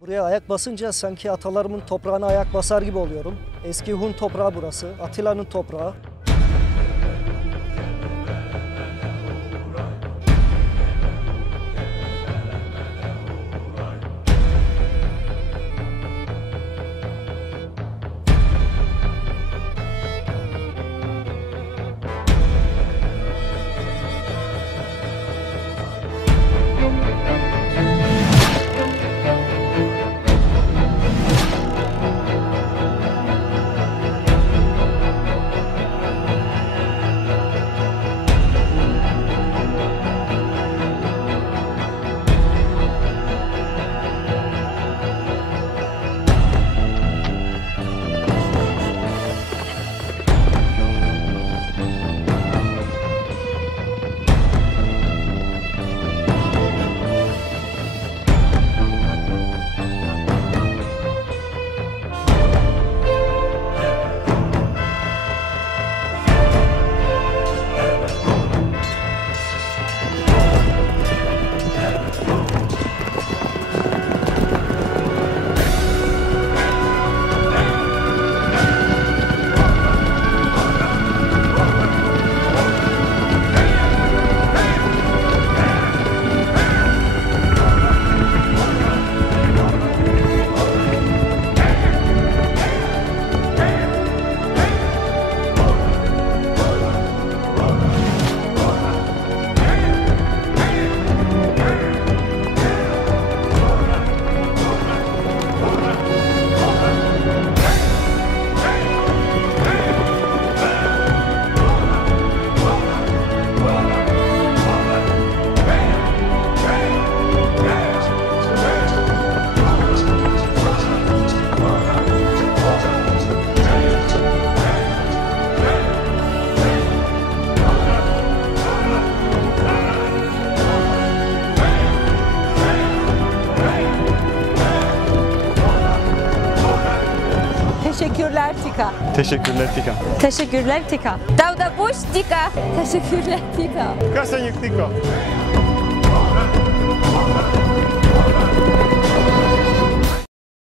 Buraya ayak basınca sanki atalarımın toprağına ayak basar gibi oluyorum. Eski Hun toprağı burası, Atilla'nın toprağı. Teşekkürler Tika. Teşekkürler Tika. Teşekkürler Tika. Daudabush Tika. Teşekkürler Tika. Kasanyık Tika.